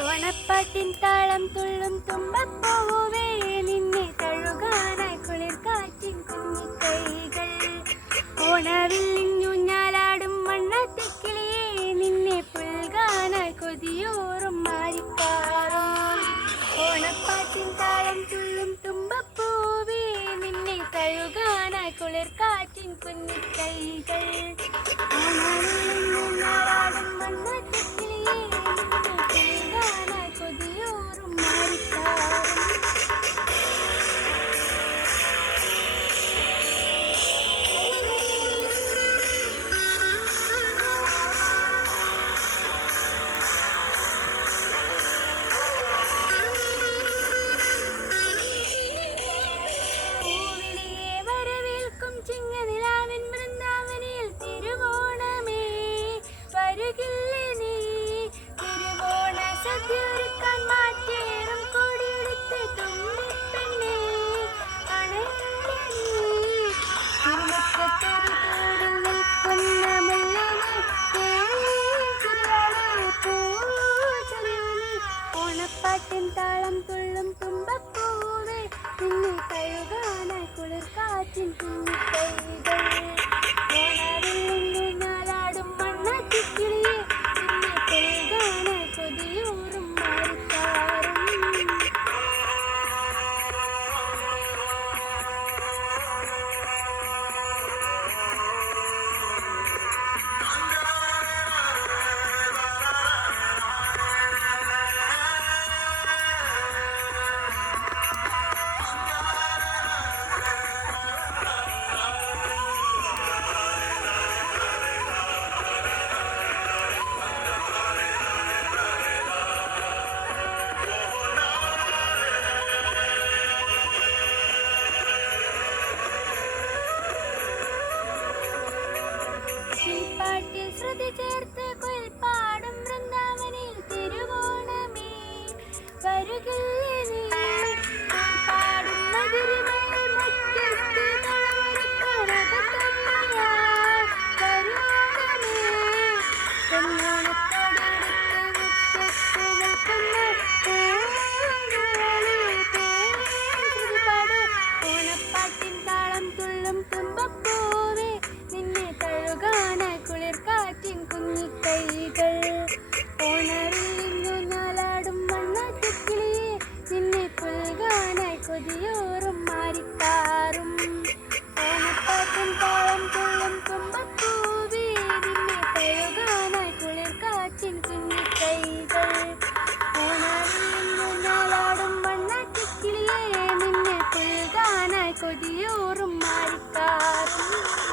ഓണപ്പാട്ടിൻ താളം തുള്ളും തുമ്പപ്പൂവേ നിന്നെ തഴുകാനായി കുളിർ കാറ്റിൻ കുഞ്ഞിക്കൈകൾ ഓണവില്ലിൻ ഞൂഞ്ഞാലാടും വണ്ണത്തിക്കിളിയേ നിന്നെ പുൽകാനായി കൊതിയോറും മാറിക്കാറും ഓണപ്പാട്ടിൻ താളം തുള്ളും തുമ്പപ്പൂവേ നിന്നെ തഴുകാനായി കുളിർ കാറ്റിൻ കുഞ്ഞിക്കൈകൾ പാട്ടിൽ ശ്രുതി ചേർത്ത് കൊൽപ്പാടും വൃന്ദാവനിൽ തിരുവോണമേ വരുകില്ലേ പാടും മധുരമേ சொதிய ஒரு மாறிக்காரும்